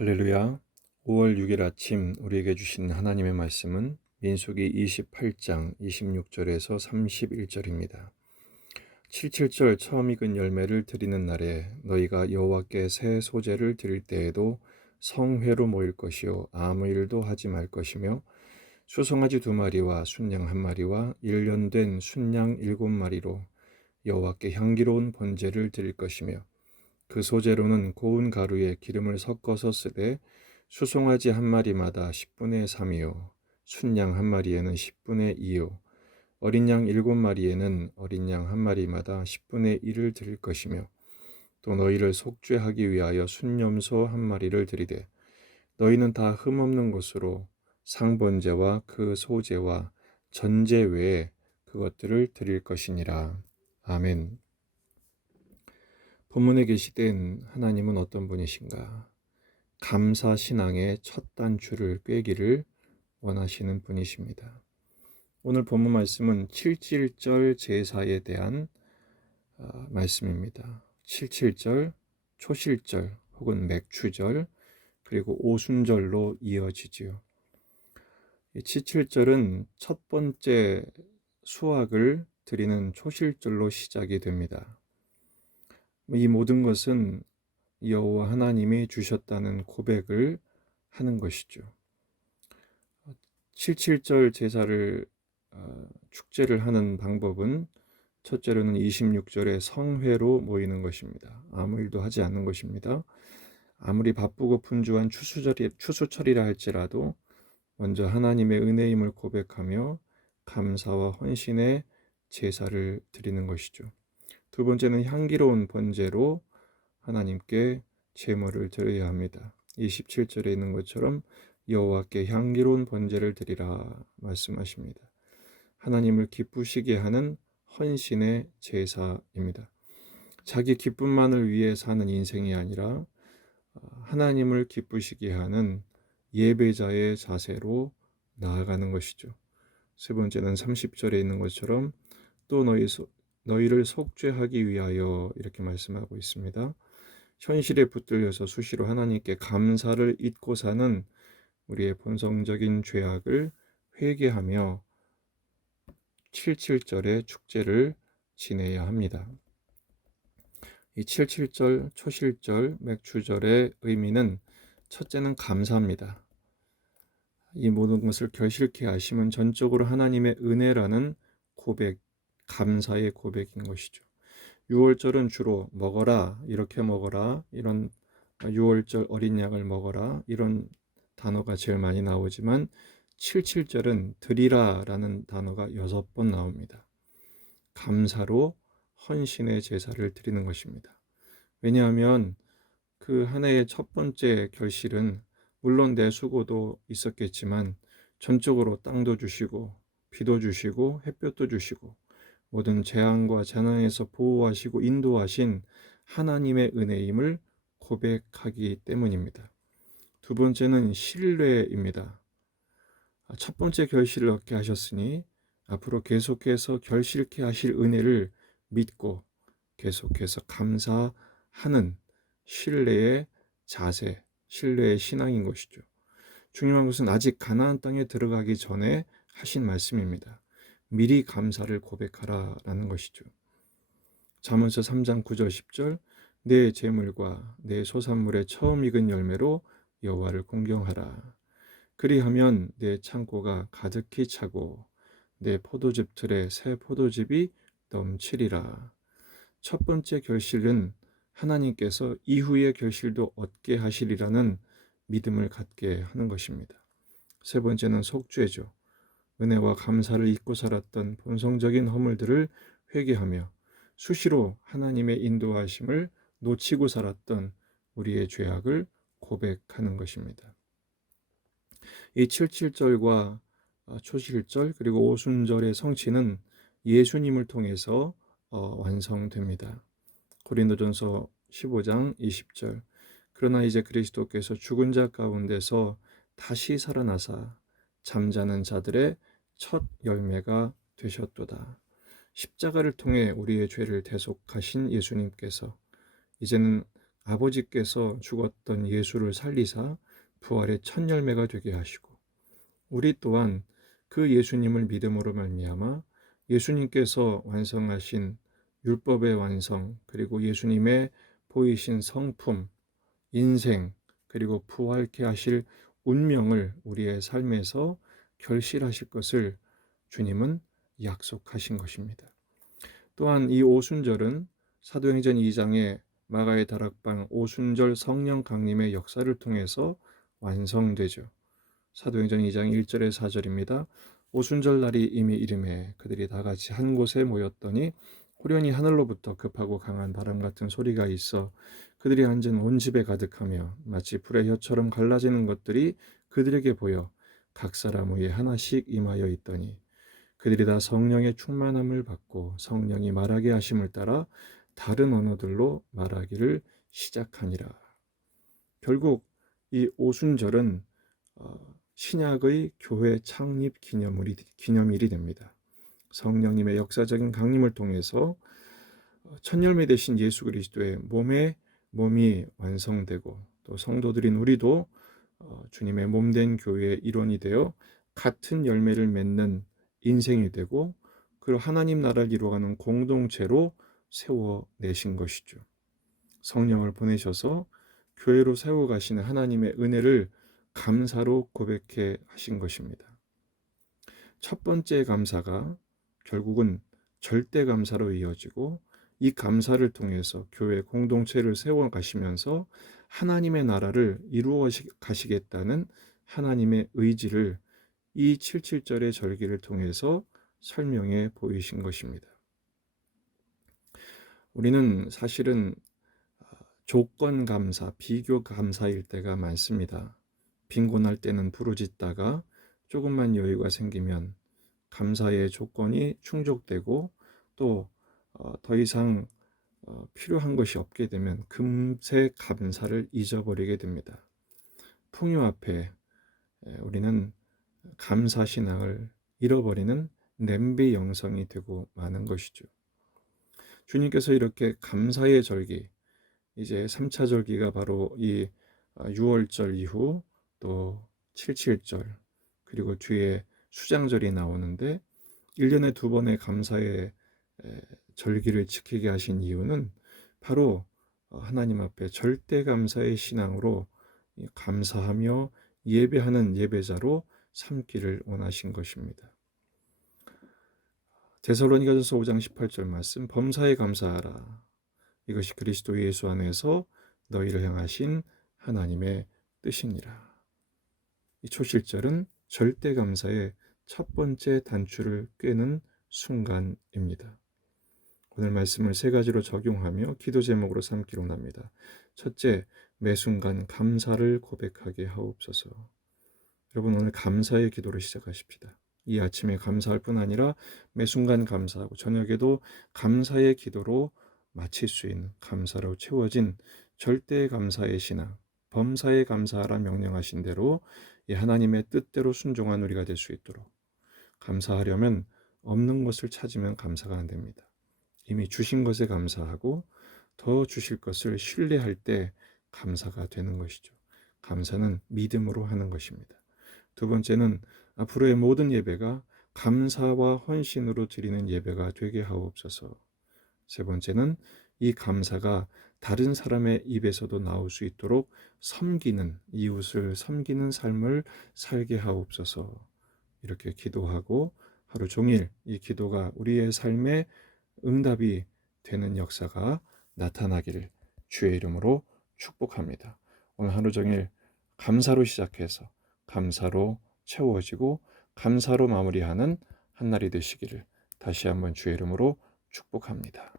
할렐루야. 5월 6일 아침 우리에게 주신 하나님의 말씀은 민수기 28장 26절에서 31절입니다. 77절 처음 익은 열매를 드리는 날에 너희가 여호와께 새 소재를 드릴 때에도 성회로 모일 것이요 아무 일도 하지 말 것이며 수송아지 2마리와 순양 1마리와 1년 된 순양 7마리로 여호와께 향기로운 번제를 드릴 것이며 그 소재로는 고운 가루에 기름을 섞어서 쓰되 수송아지 1마리마다 10분의 3이요 순양 1마리에는 10분의 2요 어린 양 7마리에는 어린 양 1마리마다 10분의 1을 드릴 것이며 또 너희를 속죄하기 위하여 순염소 1마리를 드리되 너희는 다 흠없는 것으로 상번제와 그 소제와 전제 외에 그것들을 드릴 것이니라. 아멘. 본문에 계시된 하나님은 어떤 분이신가? 감사 신앙의 첫 단추를 꿰기를 원하시는 분이십니다. 오늘 본문 말씀은 77절 제사에 대한 말씀입니다. 77절, 초실절 혹은 맥추절 그리고 오순절로 이어지지요. 77절은 첫 번째 수확을 드리는 초실절로 시작이 됩니다. 이 모든 것은 여호와 하나님이 주셨다는 고백을 하는 것이죠. 77절 제사를 축제를 하는 방법은 첫째로는 26절에 성회로 모이는 것입니다. 아무 일도 하지 않는 것입니다. 아무리 바쁘고 분주한 추수철이라 할지라도 먼저 하나님의 은혜임을 고백하며 감사와 헌신의 제사를 드리는 것이죠. 두 번째는 향기로운 번제로 하나님께 제물을 드려야 합니다. 27절에 있는 것처럼 여호와께 향기로운 번제를 드리라 말씀하십니다. 하나님을 기쁘시게 하는 헌신의 제사입니다. 자기 기쁨만을 위해 사는 인생이 아니라 하나님을 기쁘시게 하는 예배자의 자세로 나아가는 것이죠. 세 번째는 30절에 있는 것처럼 또 너희를 속죄하기 위하여 이렇게 말씀하고 있습니다. 현실에 붙들려서 수시로 하나님께 감사를 잊고 사는 우리의 본성적인 죄악을 회개하며 77절의 축제를 지내야 합니다. 이 77절, 초실절, 맥추절의 의미는 첫째는 감사입니다. 이 모든 것을 결실케 하심은 전적으로 하나님의 은혜라는 고백, 감사의 고백인 것이죠. 6월절은 주로 먹어라, 이렇게 먹어라, 이런 6월절 어린 양을 먹어라 이런 단어가 제일 많이 나오지만 77절은 드리라라는 단어가 6번 나옵니다. 감사로 헌신의 제사를 드리는 것입니다. 왜냐하면 그 한 해의 첫 번째 결실은 물론 내 수고도 있었겠지만 전적으로 땅도 주시고 비도 주시고 햇볕도 주시고 모든 재앙과 재난에서 보호하시고 인도하신 하나님의 은혜임을 고백하기 때문입니다. 두 번째는 신뢰입니다. 첫 번째 결실을 얻게 하셨으니 앞으로 계속해서 결실케 하실 은혜를 믿고 계속해서 감사하는 신뢰의 자세, 신뢰의 신앙인 것이죠. 중요한 것은 아직 가나안 땅에 들어가기 전에 하신 말씀입니다. 미리 감사를 고백하라라는 것이죠. 잠언서 3장 9절 10절 내 재물과 내 소산물의 처음 익은 열매로 여호와를 공경하라. 그리하면 내 창고가 가득히 차고 내 포도즙 틀에 새 포도즙이 넘치리라. 첫 번째 결실은 하나님께서 이후의 결실도 얻게 하시리라는 믿음을 갖게 하는 것입니다. 세 번째는 속죄죠. 은혜와 감사를 잊고 살았던 본성적인 허물들을 회개하며 수시로 하나님의 인도하심을 놓치고 살았던 우리의 죄악을 고백하는 것입니다. 이 77절과 초실절 그리고 오순절의 성취는 예수님을 통해서 완성됩니다. 고린도전서 15장 20절 그러나 이제 그리스도께서 죽은 자 가운데서 다시 살아나사 잠자는 자들의 첫 열매가 되셨도다. 십자가를 통해 우리의 죄를 대속하신 예수님께서 이제는 아버지께서 죽었던 예수를 살리사 부활의 첫 열매가 되게 하시고, 우리 또한 그 예수님을 믿음으로 말미암아 예수님께서 완성하신 율법의 완성, 그리고 예수님의 보이신 성품, 인생, 그리고 부활케 하실 운명을 우리의 삶에서 결실하실 것을 주님은 약속하신 것입니다. 또한 이 오순절은 사도행전 2장의 마가의 다락방 오순절 성령 강림의 역사를 통해서 완성되죠. 사도행전 2장 1절에 4절입니다. 오순절 날이 이미 이름에 그들이 다 같이 한 곳에 모였더니 호련히 하늘로부터 급하고 강한 바람 같은 소리가 있어 그들이 앉은 온 집에 가득하며 마치 불의 혀처럼 갈라지는 것들이 그들에게 보여 각 사람 위에 하나씩 임하여 있더니 그들이 다 성령의 충만함을 받고 성령이 말하게 하심을 따라 다른 언어들로 말하기를 시작하니라. 결국 이 오순절은 신약의 교회 창립 기념일이 됩니다. 성령님의 역사적인 강림을 통해서 첫 열매 되신 예수 그리스도의 몸이 완성되고, 또 성도들인 우리도 주님의 몸된 교회의 일원이 되어 같은 열매를 맺는 인생이 되고, 그리고 하나님 나라를 이루어가는 공동체로 세워내신 것이죠. 성령을 보내셔서 교회로 세워가시는 하나님의 은혜를 감사로 고백해 하신 것입니다. 첫 번째 감사가 결국은 절대 감사로 이어지고, 이 감사를 통해서 교회 공동체를 세워가시면서 하나님의 나라를 이루어 가시겠다는 하나님의 의지를 이 77절의 절기를 통해서 설명해 보이신 것입니다. 우리는 사실은 조건 감사, 비교 감사일 때가 많습니다. 빈곤할 때는 부르짖다가 조금만 여유가 생기면 감사의 조건이 충족되고, 또 더 이상 필요한 것이 없게 되면 금세 감사를 잊어버리게 됩니다. 풍요 앞에 우리는 감사신앙을 잃어버리는 냄비 영성이 되고 마는 것이죠. 주님께서 이렇게 감사의 절기, 이제 3차 절기가 바로 이 6월절 이후 또 77절, 그리고 뒤에 수장절이 나오는데 1년에 2번의 감사의 절기를 지키게 하신 이유는 바로 하나님 앞에 절대 감사의 신앙으로 감사하며 예배하는 예배자로 삼기를 원하신 것입니다. 데살로니가전서 5장 18절 말씀, 범사에 감사하라. 이것이 그리스도 예수 안에서 너희를 향하신 하나님의 뜻이니라. 이 초실절은 절대 감사의 첫 번째 단추를 꿰는 순간입니다. 오늘 말씀을 3가지로 적용하며 기도 제목으로 삼기로 합니다. 첫째, 매 순간 감사를 고백하게 하옵소서. 여러분, 오늘 감사의 기도로 시작하십시다. 이 아침에 감사할 뿐 아니라 매 순간 감사하고 저녁에도 감사의 기도로 마칠 수 있는, 감사로 채워진 절대 감사의 신앙, 범사에 감사하라 명령하신 대로 이 하나님의 뜻대로 순종한 우리가 될 수 있도록, 감사하려면 없는 것을 찾으면 감사가 안 됩니다. 이미 주신 것에 감사하고 더 주실 것을 신뢰할 때 감사가 되는 것이죠. 감사는 믿음으로 하는 것입니다. 두 번째는 앞으로의 모든 예배가 감사와 헌신으로 드리는 예배가 되게 하옵소서. 세 번째는 이 감사가 다른 사람의 입에서도 나올 수 있도록 섬기는, 이웃을 섬기는 삶을 살게 하옵소서. 이렇게 기도하고 하루 종일 이 기도가 우리의 삶에 응답이 되는 역사가 나타나기를 주의 이름으로 축복합니다. 오늘 하루 종일 감사로 시작해서 감사로 채워지고 감사로 마무리하는 한날이 되시기를 다시 한번 주의 이름으로 축복합니다.